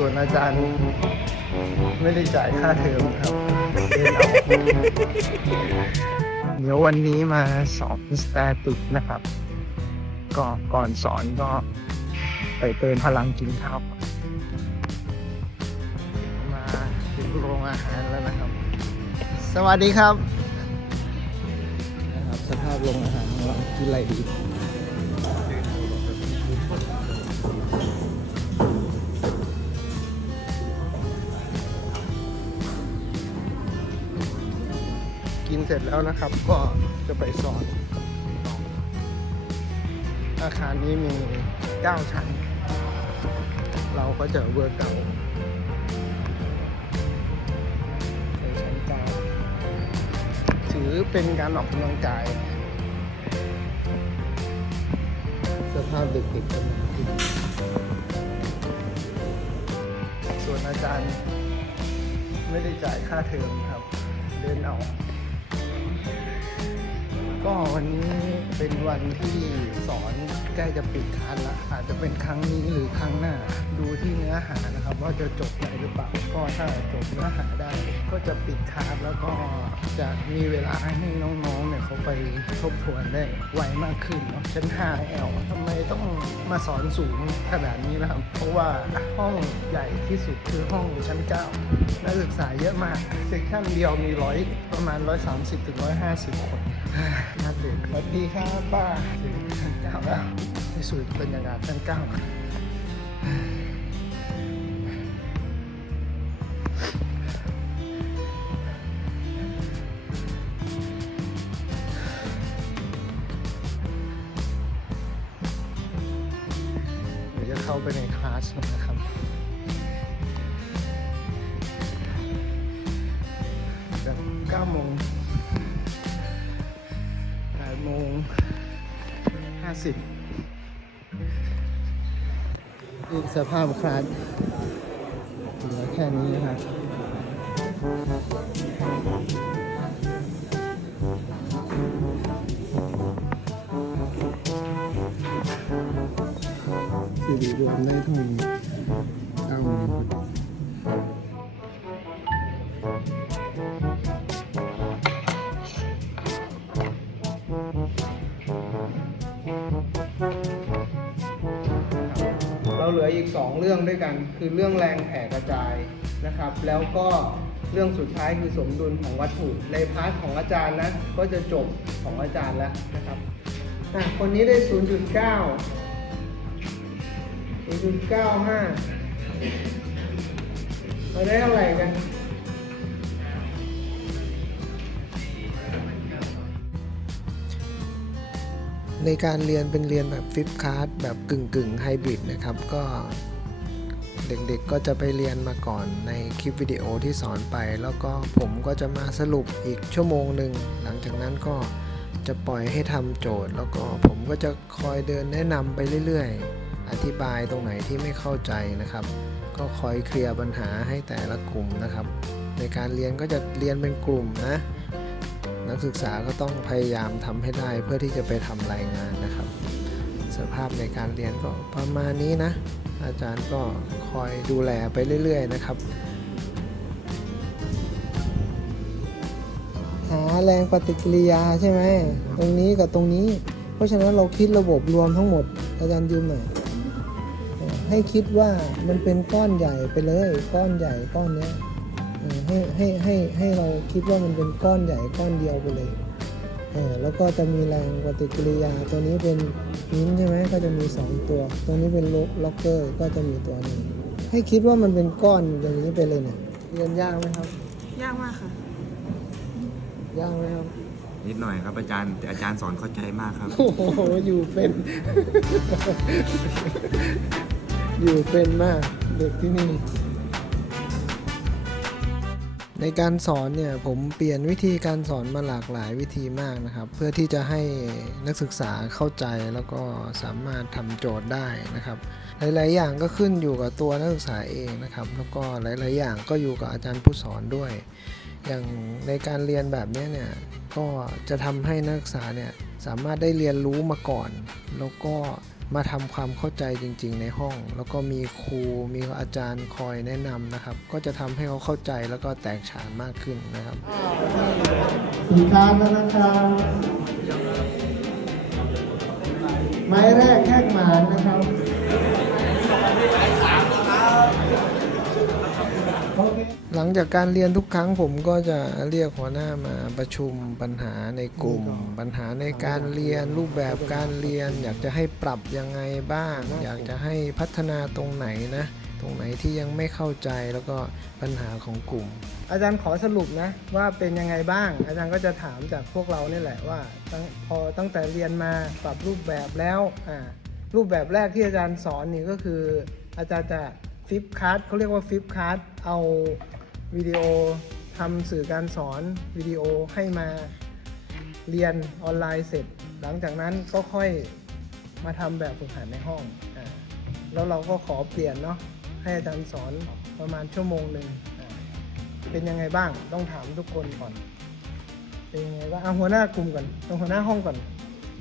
ส่วนอาจารย์ไม่ได้จ่ายค่าเทอมครับเดินเอาเดี๋ยววันนี้มาสอนสแตติกนะครับ ก็ก่อนสอนก็ไปเติมพลังกินข้าวมาถึงโรงอาหารแล้วนะครับ สวัสดีครับนะครับ สภาพโรงอาหารของเรากินอะไรดี กินเสร็จแล้วนะครับ ก็จะไปสอนอาคารนี้มี 9 ชั้น เราก็จะเวิร์กเอาในชั้นเก้าถือเป็นการออกกำลังกาย สภาพเด็กๆกำลังกินส่วนอาจารย์ไม่ได้จ่ายค่าเทอมครับ เดินเอา ก็วันนี้เป็นวันที่สอนใกล้จะปิดคลาสละอาจจะเป็นครั้งนี้หรือครั้งหน้า ดูที่เนื้อหานะครับ ว่าจะจบได้หรือเปล่าก็ถ้าจบเนื้อหาได้ ก็จะปิดคลาสแล้วก็จะมีเวลาให้น้องๆเนี่ยเขาไปทบทวนได้ไวมากขึ้นเนาะชั้น5 L ทำไมต้องมาสอนสูงขนาดนี้นะครับ เพราะว่าห้องใหญ่ที่สุดคือห้องชั้น 9 นักศึกษาเยอะมากเซกชั่นเดียวมีร้อยประมาณ 130-150 คนน่าตื่นสวัสดีครับป้าถึงชั้นเก้าแล้วที่สุดบรรยากาศชั้นเก้าเดี๋ยวจะเข้าไปในคลาสนะครับ โมง50อีกสภาพคลาสเหลือแค่นี้นะครับสิริรวมได้เท่านี้เก้า อีก 2 เรื่องด้วยกัน คือเรื่องแรงแผ่กระจายนะครับ แล้วก็เรื่องสุดท้ายคือสมดุลของวัตถุในพาร์ทของอาจารย์นะก็จะจบของอาจารย์แล้วนะครับอะคนนี้ได้ 0.9 0.95เราได้เท่าไหร่กัน ในการเรียนเป็นเรียนแบบฟิปคาร์ดแบบกึ่งกึ่งไฮบริดนะครับ ก็เด็กๆก็จะไปเรียนมาก่อนในคลิปวิดีโอที่สอนไป แล้วก็ผมก็จะมาสรุปอีกชั่วโมงหนึ่ง หลังจากนั้นก็จะปล่อยให้ทำโจทย์ แล้วก็ผมก็จะคอยเดินแนะนำไปเรื่อยๆ อธิบายตรงไหนที่ไม่เข้าใจนะครับ ก็คอยเคลียร์ปัญหาให้แต่ละกลุ่มนะครับ ในการเรียนก็จะเรียนเป็นกลุ่มนะ นักศึกษาก็ต้องพยายามทำให้ได้เพื่อที่จะไปทำรายงานนะครับ สภาพในการเรียนก็ประมาณนี้นะ อาจารย์ก็คอยดูแลไปเรื่อย ๆ นะครับ หาแรงปฏิกิริยาใช่ไหมตรงนี้กับตรงนี้ เพราะฉะนั้นเราคิดระบบรวมทั้งหมด อาจารย์ยืมหน่อยให้คิดว่ามันเป็นก้อนใหญ่ไปเลย ก้อนใหญ่ก้อนเนี้ย ให้ให้ให้ให้เราคิดว่ามันเป็นก้อนใหญ่ก้อนเดียวไปเลยเออแล้วก็จะมีแรงปฏิกิริยาตัวนี้เป็นนิ้นใช่ไหมก็จะมี 2 ตัว ตรงนี้เป็นล็อกเกอร์ก็จะมีตัวหนึงให้คิดว่ามันเป็นก้อนอย่างนี้ไปเลยเนี่ยเรียนยากไหมครับ ยากมากค่ะยากไหมครับ นิดหน่อยครับอาจารย์แต่อาจารย์สอนเข้าใจมากครับ โอ้โหอยู่เป็น อยู่เป็นมากเด็กที่นี่ ในการสอนเนี่ยผมเปลี่ยนวิธีการสอนมาหลากหลายวิธีมากนะครับ เพื่อที่จะให้นักศึกษาเข้าใจแล้วก็สามารถทำโจทย์ได้นะครับ หลาย ๆ อย่างก็ขึ้นอยู่กับตัวนักศึกษาเองนะครับ แล้วก็หลาย ๆ อย่างก็อยู่กับอาจารย์ผู้สอนด้วย อย่างในการเรียนแบบนี้เนี่ยก็จะทำให้นักศึกษาเนี่ยสามารถได้เรียนรู้มาก่อน แล้วก็ มาทำความเข้าใจจริง ๆ ในห้อง แล้วก็มีครูมีอาจารย์คอยแนะนำนะครับ ก็จะทำให้เขาเข้าใจแล้วก็แตกฉานมากขึ้นนะครับสี่ครั้งแล้วนะครับไม้แรกแค่หมานนะครับ หลังจากการเรียนทุกครั้งผมก็จะเรียกหัวหน้ามาประชุมปัญหาในกลุ่ม ปัญหาในการเรียนรูปแบบการเรียน อยากจะให้ปรับยังไงบ้าง อยากจะให้พัฒนาตรงไหนนะ ตรงไหนที่ยังไม่เข้าใจแล้วก็ปัญหาของกลุ่ม อาจารย์ขอสรุปนะว่าเป็นยังไงบ้าง อาจารย์ก็จะถามจากพวกเรานี่แหละว่าตั้งพอตั้งแต่เรียนมาปรับรูปแบบแล้วอ่ารูปแบบแรกที่อาจารย์สอนนี่ก็คือ อาจารย์จะ ฟิปคัสเขาเรียกว่าฟิปคัสเอาวิดีโอทำสื่อการสอนวิดีโอให้มาเรียนออนไลน์เสร็จ หลังจากนั้นก็ค่อยมาทำแบบฝึกหัดในห้องอ่าแล้วเราก็ขอเปลี่ยนเนาะให้อาจารย์สอนประมาณชั่วโมงหนึ่งเป็นยังไงบ้างต้องถามทุกคนก่อน เป็นยังไงบ้างเอาหัวหน้ากลุ่มก่อนเอาหัวหน้าห้องก่อน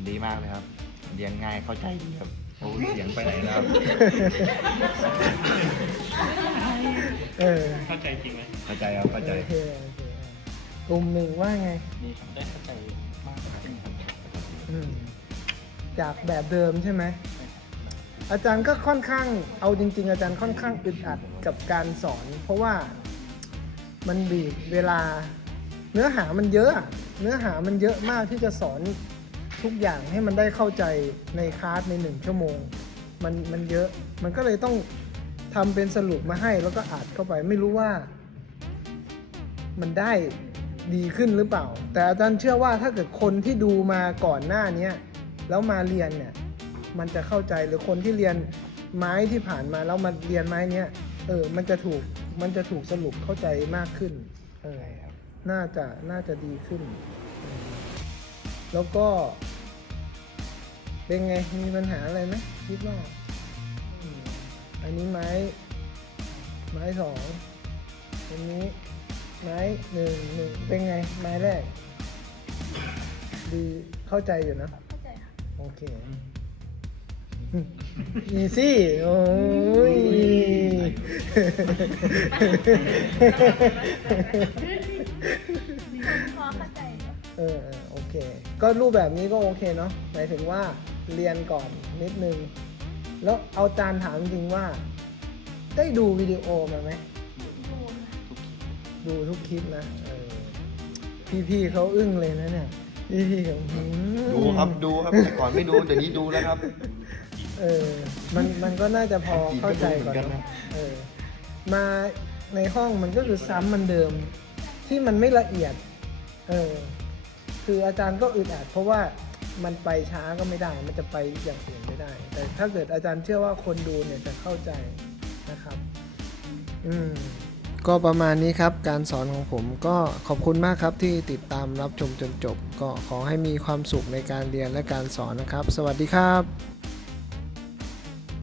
ดีมากเลยครับ เรียนง่ายเข้าใจดีครับ โอ้ยเสียงไปไหนแล้วครับเออเข้าใจจริงไหมเข้าใจครับเข้าใจ โอเคโอเคกลุ่มหนึ่งว่าไงดีครับได้เข้าใจมากขึ้นครับอืมจากแบบเดิมใช่ไหม อาจารย์ก็ค่อนข้าง เอาจริง ๆ อาจารย์ค่อนข้างอึดอัดกับการสอน เพราะว่ามันบีบเวลา เนื้อหามันเยอะอะเนื้อหามันเยอะมากที่จะสอน ทุกอย่างให้มันได้เข้าใจในคลาสในหนึ่งชั่วโมง มันมันเยอะมันก็เลยต้องทำเป็นสรุปมาให้แล้วก็อัดเข้าไปไม่รู้ว่า มันได้ดีขึ้นหรือเปล่า แต่อาจารย์เชื่อว่าถ้าเกิดคนที่ดูมาก่อนหน้าเนี้ยแล้วมาเรียนเนี่ย มันจะเข้าใจหรือคนที่เรียนไม้ที่ผ่านมาแล้วมาเรียนไม้เนี้ยเออ มันจะถูกมันจะถูกสรุปเข้าใจมากขึ้นเออน่าจะน่าจะดีขึ้นเออแล้วก็ เป็นไง มีปัญหาอะไรไหมคิดว่าอืมอันนี้ไม้ ไม้สองอันนี้ไม้หนึ่งหนึ่งเป็นไง ไม้แรก ดีเข้าใจอยู่นะ เข้าใจค่ะ โอเค อีซี่ โอ้ย พอเข้าใจอยู่เออเออโอเค ก็รูปแบบนี้ก็โอเคเนาะหมายถึงว่า เรียนก่อนนิดนึง แล้วเอาจานถามจริงว่า ได้ดูวิดีโอมาไหมดูนะดูทุกคลิปนะเออพี่ๆเขาอึ้งเลยนะเนี่ยพี่ๆเขาหืมดูครับดูครับแต่ก่อนไม่ดูเดี๋ยวนี้ดูแล้วครับเออมันมันก็น่าจะพอเข้าใจก่อนก็ดูเหมือนกันเนนะอะเออมาในห้องมันก็คือซ้ำมันเดิม ที่มันไม่ละเอียด เออ คืออาจารย์ก็อึดอัดเพราะว่า มันไปช้าก็ไม่ได้ มันจะไปอย่างอื่นไม่ได้ แต่ถ้าเกิดอาจารย์เชื่อว่าคนดูเนี่ยจะเข้าใจนะครับ อืมก็ประมาณนี้ครับ การสอนของผมก็ขอบคุณมากครับที่ติดตามรับชมจนจบ ก็ขอให้มีความสุขในการเรียนและการสอนนะครับ สวัสดีครับ